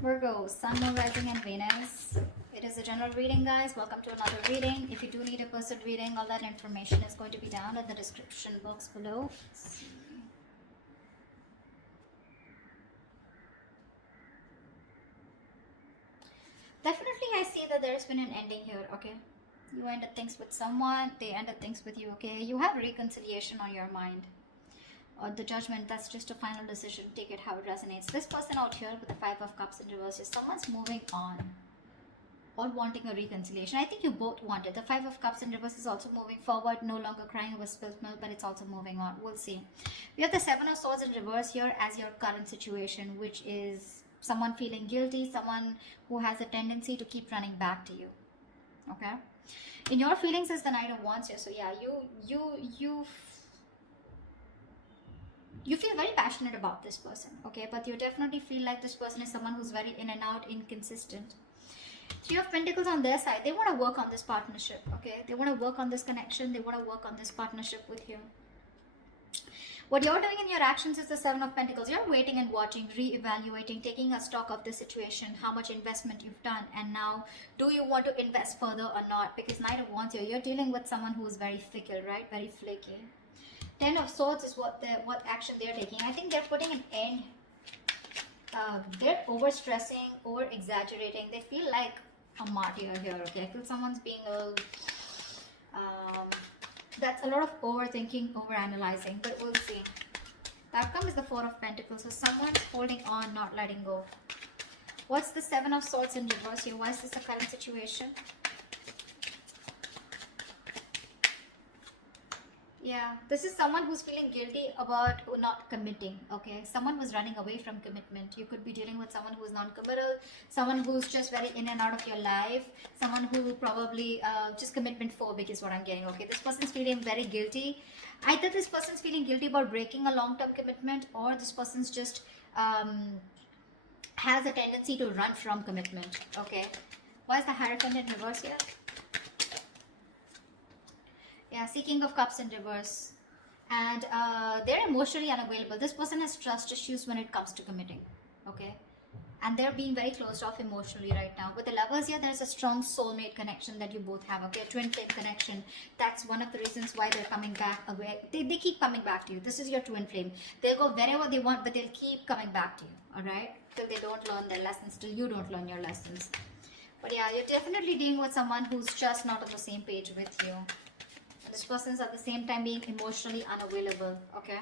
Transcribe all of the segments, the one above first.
Virgo, Sun, Moon, Rising, and Venus. It is a general reading, guys. Welcome to another reading. If you do need a personal reading, all that information is going to be down in the description box below. Let's see. Definitely, I see that there's been an ending here, okay? You ended things with someone, they ended things with you, okay? You have reconciliation on your mind. Or the judgment, that's just a final decision. Take it how it resonates. This person out here with the Five of Cups in reverse is someone's moving on or wanting a reconciliation. I think you both want it. The Five of Cups in reverse is also moving forward, no longer crying over spilled milk, but it's also moving on. We'll see. We have the Seven of Swords in reverse here as your current situation, which is someone feeling guilty, someone who has a tendency to keep running back to you. Okay? In your feelings is the Knight of Wands here. So yeah, you feel very passionate about this person, okay? But you definitely feel like this person is someone who's very in and out, inconsistent. Three of Pentacles on their side, they want to work on this partnership, okay? They want to work on this connection. They want to work on this partnership with you. What you're doing in your actions is the Seven of Pentacles. You're waiting and watching, re-evaluating, taking a stock of the situation, how much investment you've done, and now do you want to invest further or not? Because Knight of Wands here, you're dealing with someone who is very fickle, right? Very flaky. Ten of Swords is what action they're taking. I think they're putting an end. They're over-stressing, over-exaggerating. They feel like a martyr here, okay? I feel someone's being a... that's a lot of overthinking, over-analyzing, but we'll see. The outcome is the Four of Pentacles. So someone's holding on, not letting go. What's the Seven of Swords in reverse here? Why is this the current situation? Yeah, this is someone who's feeling guilty about not committing, okay? Someone who's running away from commitment. You could be dealing with someone who's non-committal, someone who's just very in and out of your life, someone who probably just commitment phobic is what I'm getting, okay? This person's feeling very guilty. Either this person's feeling guilty about breaking a long-term commitment, or this person's just has a tendency to run from commitment, okay? Why is the Hierophant in reverse here? Yeah, King of Cups in reverse. And they're emotionally unavailable. This person has trust issues when it comes to committing. Okay? And they're being very closed off emotionally right now. With the Lovers here, there's a strong soulmate connection that you both have. Okay? A twin flame connection. That's one of the reasons why they're coming back away. They keep coming back to you. This is your twin flame. They'll go wherever they want, but they'll keep coming back to you. Alright? Till they don't learn their lessons. Till you don't learn your lessons. But yeah, you're definitely dealing with someone who's just not on the same page with you. This person's at the same time being emotionally unavailable, okay?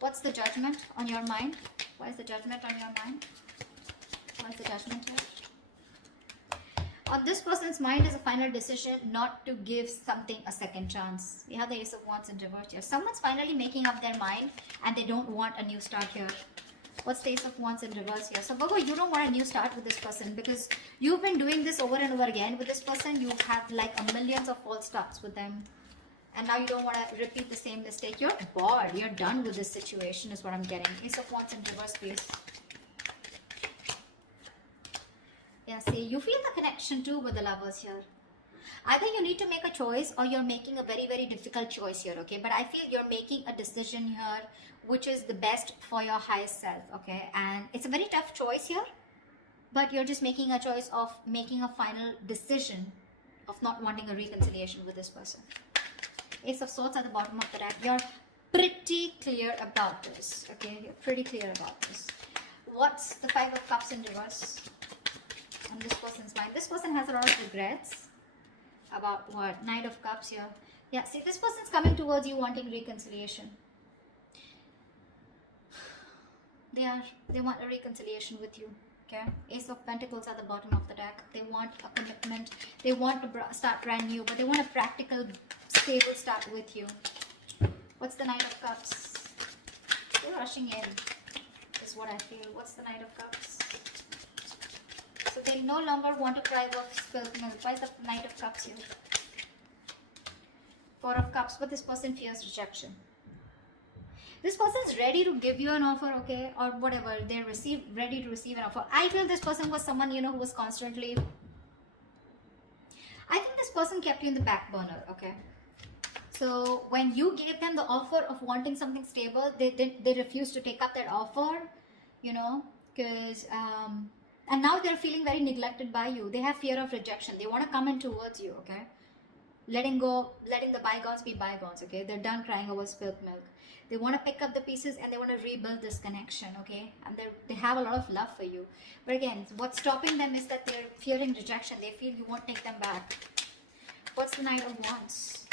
What's the Judgment on your mind? Why is the Judgment on your mind? Why is the Judgment here? On this person's mind is a final decision not to give something a second chance. We have the Ace of Wands in reverse here. Someone's finally making up their mind and they don't want a new start here. What's the Ace of Wands in reverse here? So Virgo, you don't want a new start with this person because you've been doing this over and over again with this person. You've had like a millions of false starts with them. And now you don't want to repeat the same mistake. You're bored. You're done with this situation is what I'm getting. Ace of Wands in reverse, please. Yeah, see, you feel the connection too with the Lovers here. Either you need to make a choice or you're making a very, very difficult choice here, okay? But I feel you're making a decision here which is the best for your highest self, okay? And it's a very tough choice here, but you're just making a choice of making a final decision of not wanting a reconciliation with this person. Ace of Swords at the bottom of the deck. You're pretty clear about this, okay? You're pretty clear about this. What's the Five of Cups in reverse on this person's mind? This person has a lot of regrets about what? Knight of Cups here. Yeah, see, this person's coming towards you wanting reconciliation. They want a reconciliation with you, okay? Ace of Pentacles at the bottom of the deck. They want a commitment. They want to start brand new, but they want a practical, stable start with you. What's the Knight of Cups? They're rushing in, is what I feel. What's the Knight of Cups? So they no longer want to cry over spilled milk. Why is the Knight of Cups here? Four of Cups, but this person fears rejection. This person is ready to give you an offer, okay, or whatever. They're ready to receive an offer. I feel this person was someone, you know, who was constantly... I think this person kept you in the back burner, okay. So when you gave them the offer of wanting something stable, they refused to take up that offer, you know. because and now they're feeling very neglected by you. They have fear of rejection. They want to come in towards you, okay? Letting the bygones be bygones, okay? They're done crying over spilt milk. They want to pick up the pieces and they want to rebuild this connection, okay? And they have a lot of love for you. But again, what's stopping them is that they're fearing rejection. They feel you won't take them back. What's the Knight of Wands?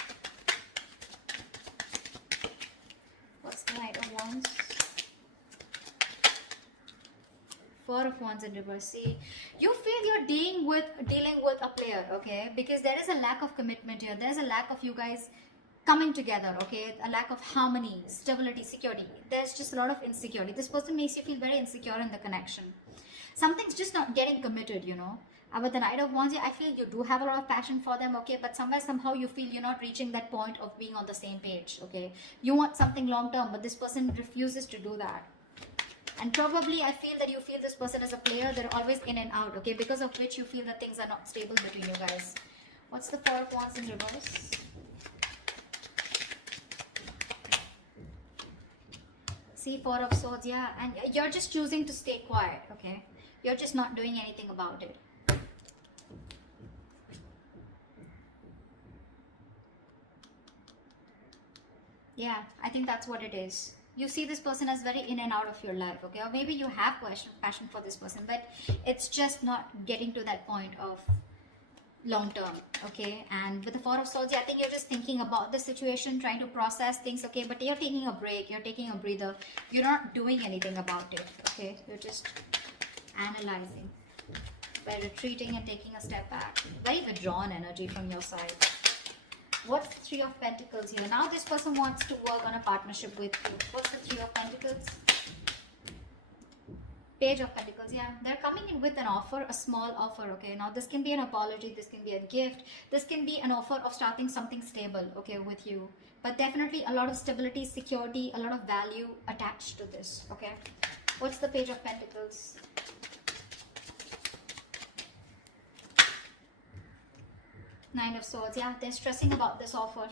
What's the Knight of Wands? Four of Wands in reverse. See, you feel you're dealing with a player, okay? Because there is a lack of commitment here. There's a lack of you guys coming together, okay? A lack of harmony, stability, security. There's just a lot of insecurity. This person makes you feel very insecure in the connection. Something's just not getting committed, you know. With the Knight of Wands, I feel you do have a lot of passion for them, okay? But somehow you feel you're not reaching that point of being on the same page, okay? You want something long term, but this person refuses to do that. And probably I feel that you feel this person as a player. They're always in and out, okay? Because of which you feel that things are not stable between you guys. What's the Four of Wands in reverse? See, Four of Swords, yeah. And you're just choosing to stay quiet, okay? You're just not doing anything about it. Yeah, I think that's what it is. You see this person as very in and out of your life, okay? Or maybe you have passion for this person, but it's just not getting to that point of long term, okay? And with the Four of Swords, I think you're just thinking about the situation, trying to process things, okay? But you're taking a break, you're taking a breather. You're not doing anything about it, okay? You're just analyzing by retreating and taking a step back. Very withdrawn energy from your side. What's the Three of Pentacles here? Now this person wants to work on a partnership with you. What's the Three of Pentacles? Page of Pentacles, yeah. They're coming in with an offer, a small offer, okay? Now this can be an apology, this can be a gift, this can be an offer of starting something stable, okay, with you. But definitely a lot of stability, security, a lot of value attached to this, okay? What's the Page of Pentacles? Nine of Swords, yeah, they're stressing about this offer.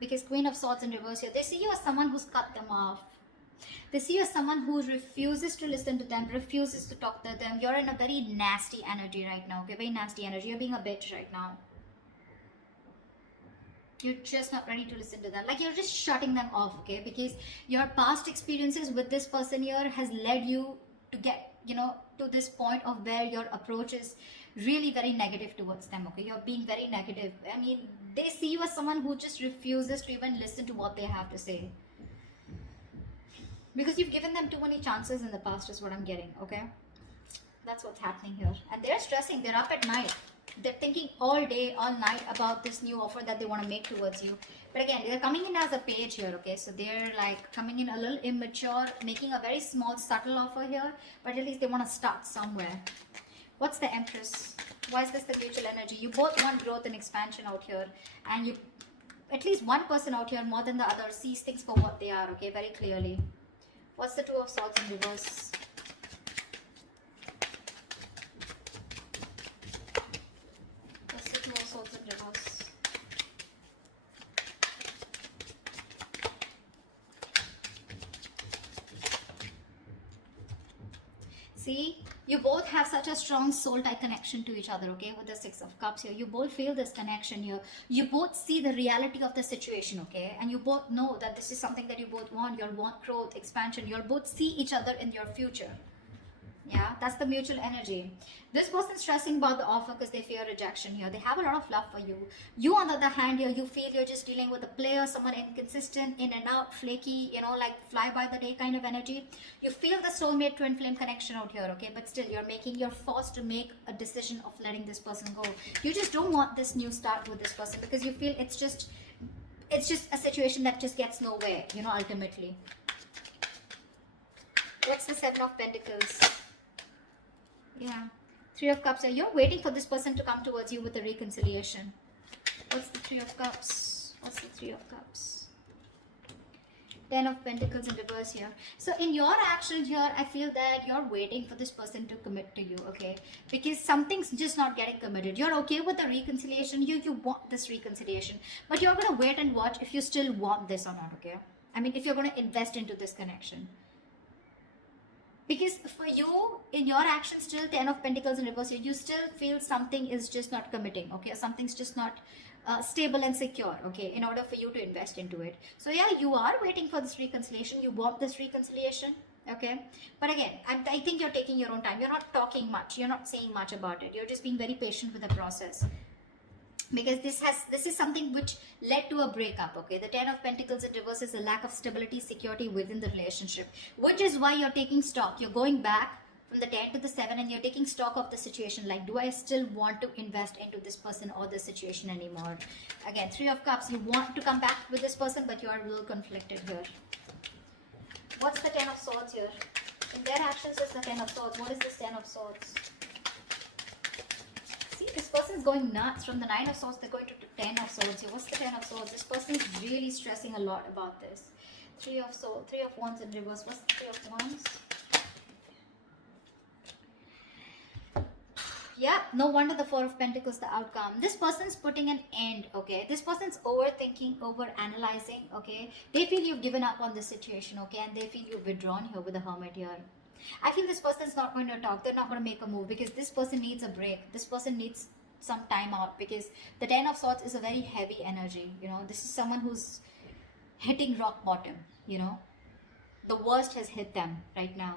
Because Queen of Swords in reverse here, they see you as someone who's cut them off. They see you as someone who refuses to listen to them, refuses to talk to them. You're in a very nasty energy right now, okay? Very nasty energy. You're being a bitch right now. You're just not ready to listen to them. Like, you're just shutting them off, okay? Because your past experiences with this person here has led you to get, you know, to this point of where your approach is really very negative towards them, okay? You're being very negative. I mean, they see you as someone who just refuses to even listen to what they have to say. Because you've given them too many chances in the past is what I'm getting, okay? That's what's happening here. And they're stressing. They're up at night. They're thinking all day, all night about this new offer that they want to make towards you. But again, they're coming in as a page here, okay? So they're like coming in a little immature, making a very small, subtle offer here. But at least they want to start somewhere. What's the Empress? Why is this the mutual energy? You both want growth and expansion out here. And you, at least one person out here more than the other sees things for what they are, okay? Very clearly. What's the Two of Swords in reverse? What's the Two of Swords in reverse? See, you both have such a strong soul-tie connection to each other, okay? With the Six of Cups here, you both feel this connection here. You both see the reality of the situation, okay? And you both know that this is something that you both want. You'll want growth, expansion. You'll both see each other in your future. Yeah, that's the mutual energy. This person's stressing about the offer because they fear rejection here. They have a lot of love for you. You, on the other hand, here, you feel you're just dealing with a player, someone inconsistent, in and out, flaky, you know, like fly by the day kind of energy. You feel the soulmate twin flame connection out here, okay? But still, you're forced to make a decision of letting this person go. You just don't want this new start with this person because you feel it's just a situation that just gets nowhere, you know, ultimately. What's the Seven of Pentacles? Yeah, Three of Cups. You're waiting for this person to come towards you with a reconciliation. What's the Three of Cups? What's the Three of Cups? Ten of Pentacles in reverse here. So in your action here, I feel that you're waiting for this person to commit to you, okay? Because something's just not getting committed. You're okay with the reconciliation. You want this reconciliation. But you're going to wait and watch if you still want this or not, okay? I mean, if you're going to invest into this connection. Because for you, in your actions, still 10 of Pentacles in reverse, you still feel something is just not committing, okay? Something's just not stable and secure, okay, in order for you to invest into it. So yeah, you are waiting for this reconciliation. You want this reconciliation, okay? But again, I think you're taking your own time. You're not talking much. You're not saying much about it. You're just being very patient with the process, because this is something which led to a breakup, okay? The 10 of Pentacles in reverse is a lack of stability, security within the relationship, which is why you're taking stock. You're going back from the 10 to the 7 and you're taking stock of the situation, like, do I still want to invest into this person or this situation anymore? Again, 3 of Cups, you want to come back with this person, but you are a little conflicted here. What's the 10 of Swords here? In their actions is the 10 of Swords. What is this 10 of Swords? This person is going nuts. From the 9 of Swords, they're going to 10 of Swords here. What's the 10 of Swords? This person is really stressing a lot about this. 3 of Swords, 3 of Wands in reverse. What's the 3 of Wands? Yeah, no wonder the 4 of Pentacles, the outcome. This person's putting an end, okay? This person's overthinking, over-analyzing, okay? They feel you've given up on the situation, okay? And they feel you've withdrawn here with the Hermit here. I feel this person's not going to talk. They're not going to make a move because this person needs a break. This person needs some time out, because the 10 of Swords is a very heavy energy. You know, this is someone who's hitting rock bottom, you know. The worst has hit them right now.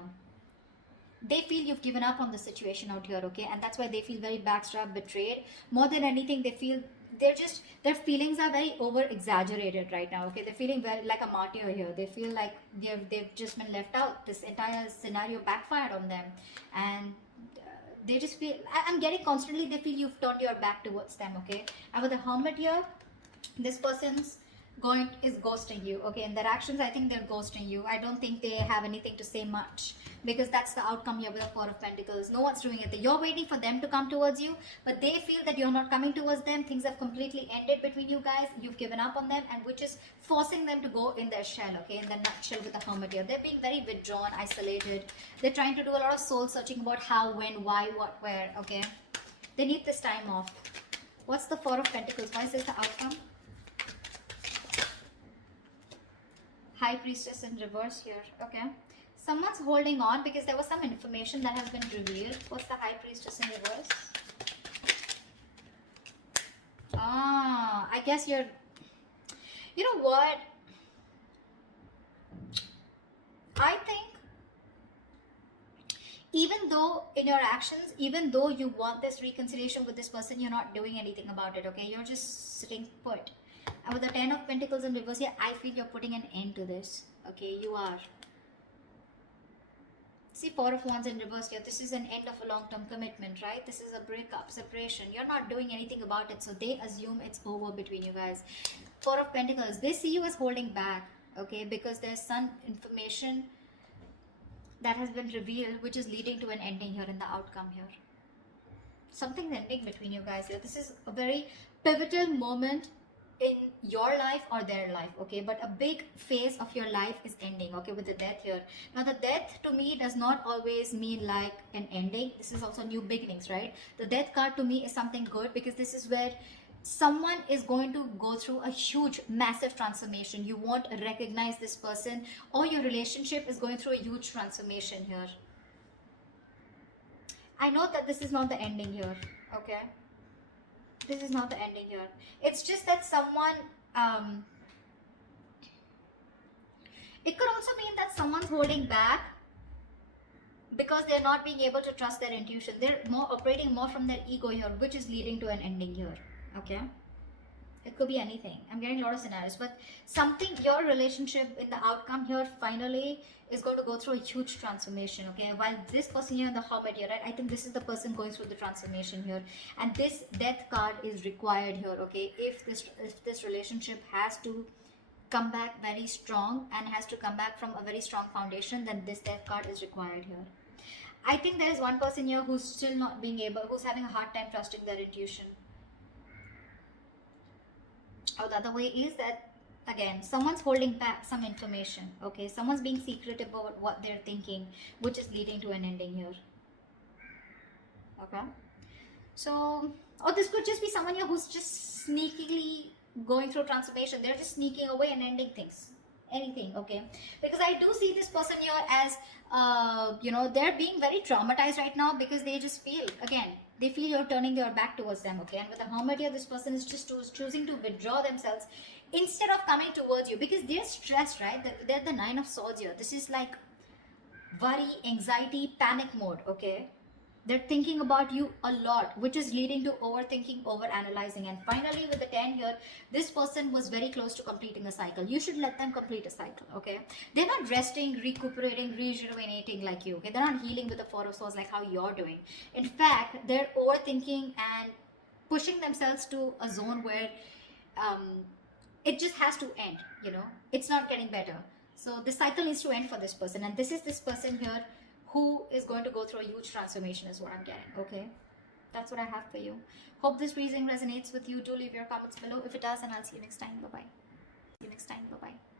They feel you've given up on the situation out here, okay? And that's why they feel very backstabbed, betrayed. More than anything, they feel their feelings are very over exaggerated right now, okay? They're feeling very like a martyr here. They feel like they've just been left out. This entire scenario backfired on them, and they just feel, I'm getting constantly, they feel you've turned your back towards them, okay? And with the Hermit here, this person's is ghosting you, okay? In their actions, I think they're ghosting you. I don't think they have anything to say much, because that's the outcome here with the 4 of Pentacles. No one's doing it. You're waiting for them to come towards you, but they feel that you're not coming towards them. Things have completely ended between you guys. You've given up on them, and which is forcing them to go in their shell, okay? In the nutshell with the Hermit here. They're being very withdrawn, isolated. They're trying to do a lot of soul searching about how, when, why, what, where, okay? They need this time off. What's the 4 of Pentacles? Why is this the outcome? High Priestess in reverse here, okay? Someone's holding on because there was some information that has been revealed. What's the High Priestess in reverse? I guess you're... You know what? I think even though in your actions, even though you want this reconciliation with this person, you're not doing anything about it, okay? You're just sitting put. And with the 10 of Pentacles in reverse here, I feel you're putting an end to this. Okay, you are. See, 4 of Wands in reverse here. This is an end of a long-term commitment, right? This is a breakup, separation. You're not doing anything about it, so they assume it's over between you guys. 4 of Pentacles. They see you as holding back, okay? Because there's some information that has been revealed, which is leading to an ending here in the outcome here. Something's ending between you guys here. This is a very pivotal moment in your life or their life, okay? But a big phase of your life is ending, okay, with the Death here. Now the Death to me does not always mean like an ending. This is also new beginnings, right? The Death card to me is something good, because this is where someone is going to go through a huge, massive transformation. You won't recognize this person, or your relationship is going through a huge transformation here. I know that this is not the ending here, okay? This is not the ending here. It's just that someone, it could also mean that someone's holding back because they're not being able to trust their intuition. They're operating more from their ego here, which is leading to an ending here, okay? It could be anything. I'm getting a lot of scenarios, but something, your relationship in the outcome here finally is going to go through a huge transformation, okay? While this person here in the Hermit here, right? I think this is the person going through the transformation here, and this Death card is required here, okay? If this relationship has to come back very strong and has to come back from a very strong foundation, then this Death card is required here. I think there is one person here who's still not being able, who's having a hard time trusting their intuition. Or the other way is that, again, someone's holding back some information, okay? Someone's being secretive about what they're thinking, which is leading to an ending here, okay? So, or this could just be someone here who's just sneakily going through transformation. They're just sneaking away and ending things, anything, okay? Because I do see this person here as they're being very traumatized right now because they just feel, again, they feel you're turning your back towards them, okay? And with the Hermit here, this person is just choosing to withdraw themselves instead of coming towards you because they're stressed, right? They're the Nine of Swords here. This is like worry, anxiety, panic mode, okay? They're thinking about you a lot, which is leading to overthinking, over analyzing. And finally, with the 10 here, this person was very close to completing a cycle. You should let them complete a cycle, okay? They're not resting, recuperating, rejuvenating like you, okay? They're not healing with the Four of Swords like how you're doing. In fact, they're overthinking and pushing themselves to a zone where it just has to end, it's not getting better. So this cycle needs to end for this person, and this is this person here who is going to go through a huge transformation is what I'm getting, okay? That's what I have for you. Hope this reading resonates with you. Do leave your comments below if it does, and I'll see you next time. Bye-bye. See you next time. Bye-bye.